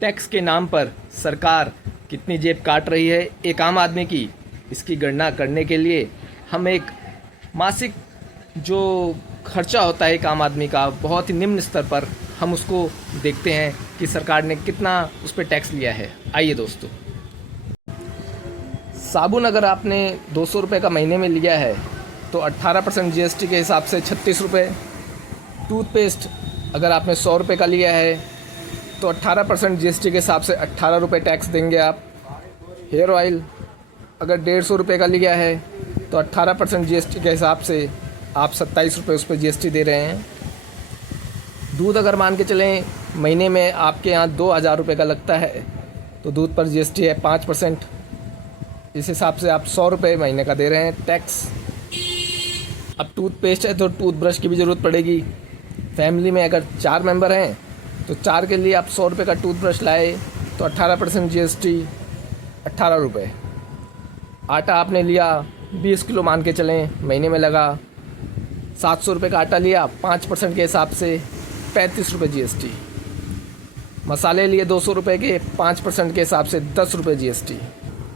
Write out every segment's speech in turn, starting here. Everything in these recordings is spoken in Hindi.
टैक्स के नाम पर सरकार कितनी जेब काट रही है एक आम आदमी की, इसकी गणना करने के लिए हम एक मासिक जो खर्चा होता है एक आम आदमी का बहुत ही निम्न स्तर पर, हम उसको देखते हैं कि सरकार ने कितना उस पर टैक्स लिया है। आइए दोस्तों, साबुन अगर आपने 200 रुपये का महीने में लिया है तो 18% जीएसटी के हिसाब से 36 रुपये। टूथपेस्ट अगर आपने 100 रुपये का लिया है तो 18% जीएसटी के हिसाब से 18 रुपये टैक्स देंगे आप। हेयर ऑयल अगर 150 रुपये का लिया है तो 18% जीएसटी के हिसाब से आप 27 रुपये उस पर जीएसटी दे रहे हैं। दूध अगर मान के चलें महीने में आपके यहाँ 2000 रुपये का लगता है तो दूध पर जीएसटी है 5%। इस हिसाब से आप 100 रुपये महीने का दे रहे हैं टैक्स। अब टूथपेस्ट है तो टूथब्रश की भी ज़रूरत पड़ेगी। फैमिली में अगर 4 मेंबर हैं तो 4 के लिए आप 100 रुपये का टूथब्रश लाए तो 18% जीएसटी 18 रुपये। आटा आपने लिया 20 किलो मान के चलें महीने में लगा 700 रुपये का आटा लिया 5% के हिसाब से 35 रुपये जीएसटी। मसाले लिए 200 रुपये के 5% के हिसाब से 10 रुपये जीएसटी।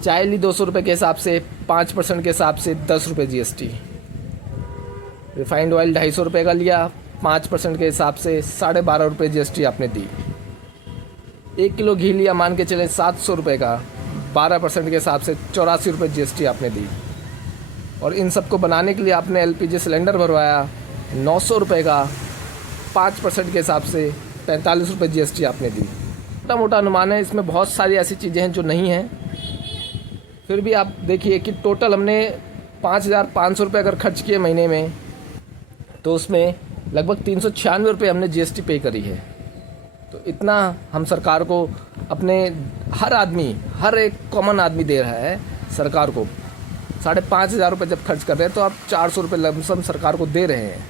चाय ली 200 रुपये के हिसाब से 5% के हिसाब से 10 रुपये जीएसटी। रिफाइंड ऑयल 250 रुपये का लिया 5% के हिसाब से 12.5 रुपये जीएसटी आपने दी। 1 किलो घी लिया मान के चले 700 रुपये का 12% के हिसाब से 84 रुपये जीएसटी आपने दी। और इन सबको बनाने के लिए आपने एलपीजी सिलेंडर भरवाया 900 रुपये का 5% के हिसाब से 45 रुपये जीएसटी आपने दी। मोटा मोटा अनुमान है, इसमें बहुत सारी ऐसी चीज़ें हैं जो नहीं हैं। फिर भी आप देखिए कि टोटल हमने 5,500 रुपये अगर खर्च किए महीने में तो उसमें लगभग 396 रुपये हमने जीएसटी पे करी है। तो इतना हम सरकार को अपने हर एक कॉमन आदमी दे रहा है सरकार को। 5,500 रुपये जब खर्च कर रहे हैं तो आप 400 रुपये लमसम सरकार को दे रहे हैं।